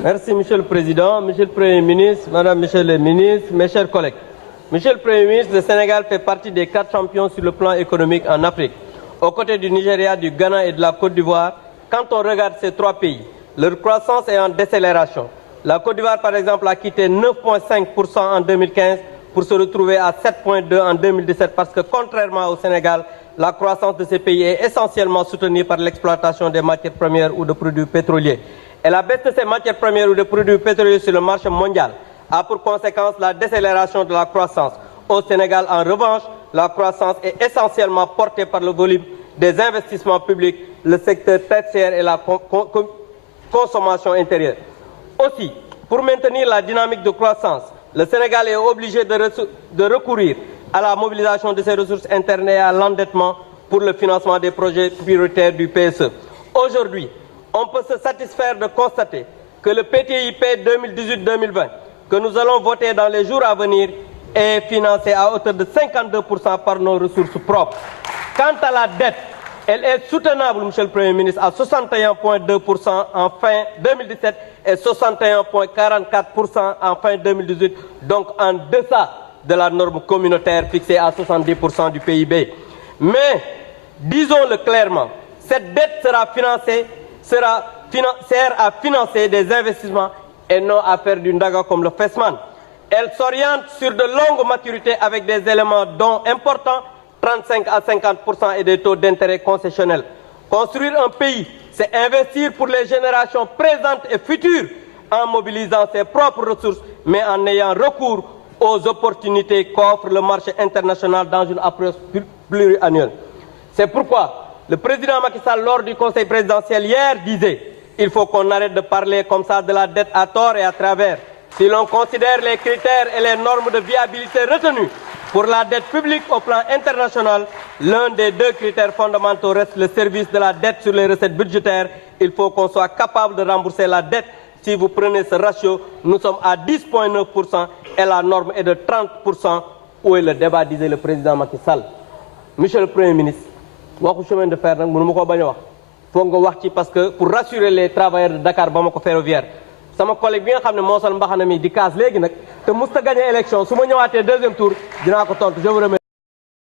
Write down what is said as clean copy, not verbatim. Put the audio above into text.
Merci, Monsieur le Président, Monsieur le Premier ministre, Madame, Monsieur le ministre, mes chers collègues. Monsieur le Premier ministre, le Sénégal fait partie des 4 champions sur le plan économique en Afrique. Aux côtés du Nigeria, du Ghana et de la Côte d'Ivoire, quand on regarde ces 3 pays, leur croissance est en décélération. La Côte d'Ivoire, par exemple, a quitté 9,5% en 2015 pour se retrouver à 7,2% en 2017 parce que, contrairement au Sénégal, la croissance de ces pays est essentiellement soutenue par l'exploitation des matières premières ou de produits pétroliers. Et la baisse de ces matières premières ou de produits pétroliers sur le marché mondial a pour conséquence la décélération de la croissance. Au Sénégal, en revanche, la croissance est essentiellement portée par le volume des investissements publics, le secteur tertiaire et la consommation intérieure. Aussi, pour maintenir la dynamique de croissance, le Sénégal est obligé de recourir à la mobilisation de ses ressources internes et à l'endettement pour le financement des projets prioritaires du PSE. Aujourd'hui, on peut se satisfaire de constater que le PTIP 2018-2020, que nous allons voter dans les jours à venir, est financé à hauteur de 52% par nos ressources propres. Quant à la dette, elle est soutenable, Monsieur le Premier ministre, à 61,2% en fin 2017 et 61,44% en fin 2018, donc en deçà de la norme communautaire fixée à 70% du PIB. Mais, disons-le clairement, cette dette sert à financer des investissements et non à faire du ndaga comme le FESMAN. Elle s'oriente sur de longues maturités avec des éléments dont importants, 35 à 50% et des taux d'intérêt concessionnels. Construire un pays, c'est investir pour les générations présentes et futures en mobilisant ses propres ressources, mais en ayant recours aux opportunités qu'offre le marché international dans une approche pluriannuelle. C'est pourquoi le président Macky Sall, lors du conseil présidentiel hier, disait « Il faut qu'on arrête de parler comme ça de la dette à tort et à travers. Si l'on considère les critères et les normes de viabilité retenus pour la dette publique au plan international, l'un des 2 critères fondamentaux reste le service de la dette sur les recettes budgétaires. Il faut qu'on soit capable de rembourser la dette. Si vous prenez ce ratio, nous sommes à 10,9% et la norme est de 30%. Où est le débat, disait le président Macky Sall. Monsieur le Premier ministre, waxu chemin de fer nag mënu ma ko bañ a wax foog nga wax ci parce que pour rassurer les travailleurs de Dakar Bamako ferroviaire sama collègue bi nga xam ne moo sol mbaxana mi di kaas léegi nag te musta gagné élection su ma ñëwaatee 2e tour dinaa ko tontu. Je vous remercie.